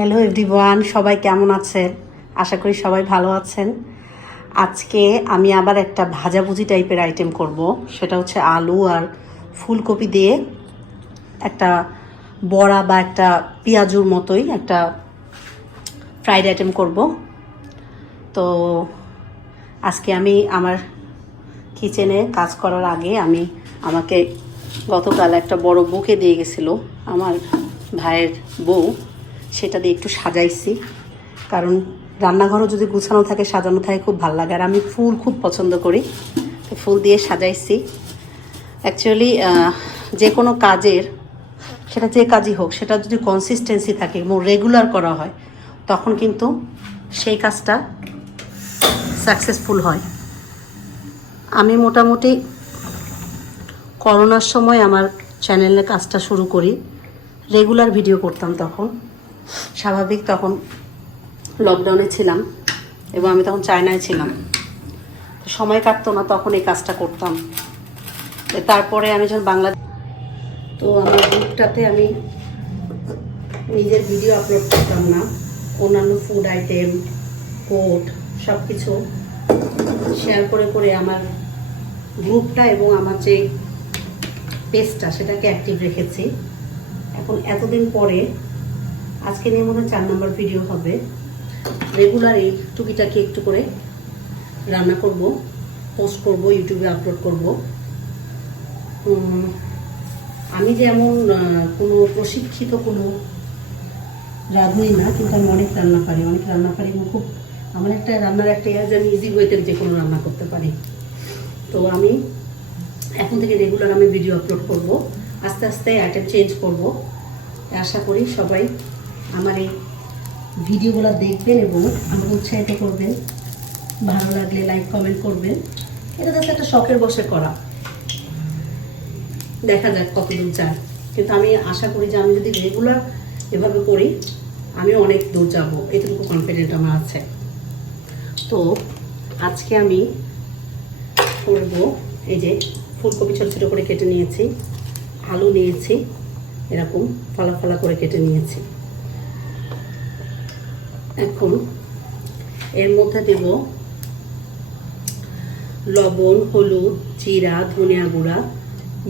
Hello everyone সবাই কেমন আছেন? আশা করি সবাই ভালো আছেন। আজকে আমি আবার একটা ভাজাভুজি টাইপের আইটেম করব। সেটা হচ্ছে আলু আর ফুলকপি দিয়ে একটা বড়া বা একটা পেঁয়াজুর মতোই একটা ফ্রাইড আইটেম করব। তো আজকে আমি আমার কিচেনে কাজ করার আগে আমি আমাকে গতকাল একটা বড় বুকে দিয়ে গেছিল, আমার ভাইয়ের বউ। সেটা দিয়ে একটু সাজাইছি। কারণ রান্নাঘরও যদি গুছানো থাকে, সাজানো থাকে, খুব ভালো লাগে। আর আমি ফুল খুব পছন্দ করি। তো ফুল দিয়ে সাজাইছি। অ্যাকচুয়ালি যে কোনো কাজের, সেটা যে কাজই হোক, সেটা যদি কনসিস্টেন্সি থাকে এবং রেগুলার করা হয়, তখন কিন্তু সেই কাজটা সাকসেসফুল হয়। আমি মোটামুটি করোনার সময় আমার চ্যানেলে কাজটা শুরু করি। রেগুলার ভিডিও করতাম তখন। স্বাভাবিক তখন লকডাউনে ছিলাম এবং আমি তখন চায়নায় ছিলাম। সময় কাটতো না, তখন এই কাজটা করতাম। তারপরে আমি যখন বাংলা তো আমার গ্রুপটাতে আমি নিজের ভিডিও আপলোড করতাম না। অন্যান্য ফুড আইটেম কোড সব কিছু শেয়ার করে করে আমার গ্রুপটা এবং আমার যে পেজটা সেটাকে অ্যাক্টিভ রেখেছি। এখন এতদিন পরে আজকে নিয়ে মনে চার নম্বর ভিডিও হবে। রেগুলার এই টুকিটাকি একটু করে রান্না করব পোস্ট করব ইউটিউবে আপলোড করব। আমি যেমন কোনো প্রশিক্ষিত কোনো রাঁধুনি না, কিন্তু আমি অনেক রান্না পারি, অনেক রান্না পারি এবং খুব আমার একটা রান্নার একটা ইয়ে যে আমি ইজি ওয়েতে যে কোনো রান্না করতে পারি। তো আমি এখন থেকে রেগুলার আমি ভিডিও আপলোড করব, আস্তে আস্তে আইটেম চেঞ্জ করব। আশা করি সবাই আমার এই ভিডিওগুলো দেখবেন এবং আমাকে উৎসাহিত করবেন। ভালো লাগলে লাইক কমেন্ট করবেন। এটা জাস্ট একটা শখের বসে করা। দেখা যাক কতদূর যায়। কিন্তু আমি আশা করি যে আমি যদি রেগুলার এভাবে করি, আমি অনেক দূর যাব। এটুকু কনফিডেন্ট আমার আছে। তো আজকে আমি করব এই যে ফুলকপি ছোটো ছোটো করে কেটে নিয়েছি। আলু নিয়েছি। এরকম ফলা ফলা করে কেটে নিয়েছি। এখন এর মধ্যে দেব লবণ, হলুদ, জিরা, ধনিয়া গুঁড়া,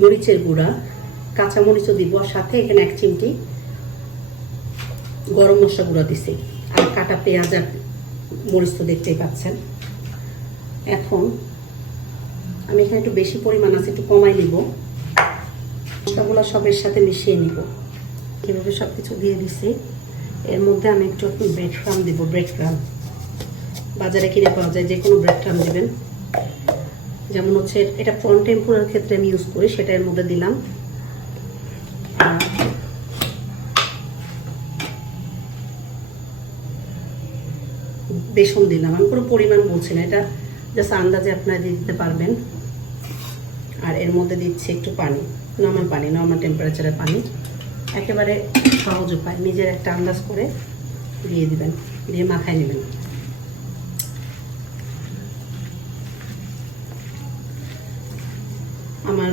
মরিচের গুঁড়া, কাঁচামরিচও দিব সাথে এখানে এক চিমটি গরম মশলা গুঁড়া দিছি। আর কাটা পেঁয়াজ আর মরিচ তো দেখতেই পাচ্ছেন। এখন আমি এখানে একটু বেশি পরিমাণ আছে, একটু কমাই নিব। মশলাগুলো সবের সাথে মিশিয়ে নিব। কীভাবে সব কিছু দিয়ে দিছি। এর মধ্যে আমি একটু একটু ব্রেড ক্রাম দিব ব্রেড ক্রাম বাজারে কিনে পাওয়া যায় যে কোনো ব্রেড ক্রাম দেবেন। যেমন হচ্ছে, এটা ফ্রন্ট টেম্পুরার ক্ষেত্রে আমি ইউজ করি, সেটা এর মধ্যে দিলাম। বেসন দিলাম। আমি কোনো পরিমাণ বলছি না, এটা জাস্ট আন্দাজে আপনারা দিতে পারবেন। আর এর মধ্যে দিচ্ছি একটু পানি নর্মাল পানি নর্মাল টেম্পারেচারের পানি। একেবারে সহজ উপায়। নিজের একটা আন্দাজ করে দিয়ে দিবেন, দিয়ে মাখায় নেবেন। আমার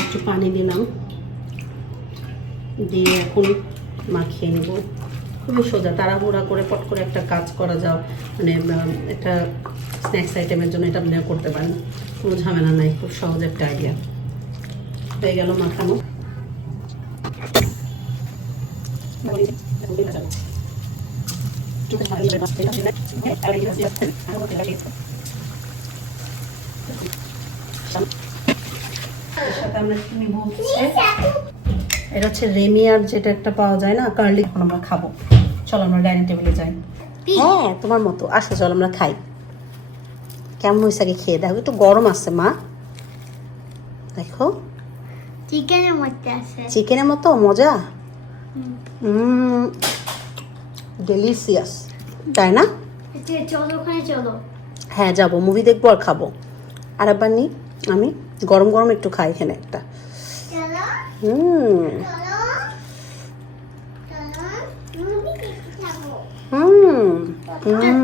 একটু পানি দিলাম, দিয়ে এখন মাখিয়ে নেব। খুবই সোজা, তাড়াহুড়া করে পট করে একটা কাজ করা যাও মানে একটা স্ন্যাক্স আইটেমের জন্য এটা আপনি করতে পারেন কোনো ঝামেলা নাই, খুব সহজ একটা আইডিয়া হয়ে গেল মাখানো। এটা হচ্ছে রেমিয়ার, যেটা একটা পাওয়া যায় না কার্লি আমরা খাব। চলো আমরা ডাইনিং টেবিলে যাই। হ্যাঁ তোমার মতো। আসো চলো আমরা খাই। কেমন হয়েছে আগে খেয়ে দেখো একটু গরম আছে মা। দেখো। চিকেনের মধ্যে আছে। চিকেনের মতো মজা? হুম ডেলিসিয়াস তাই না? আচ্ছা, চলো ওখানে চলো। হ্যাঁ যাব মুভি দেখব আর খাব। আর একবার নি আমি। গরম গরম একটু খাই এখানে একটা। হুম। চলো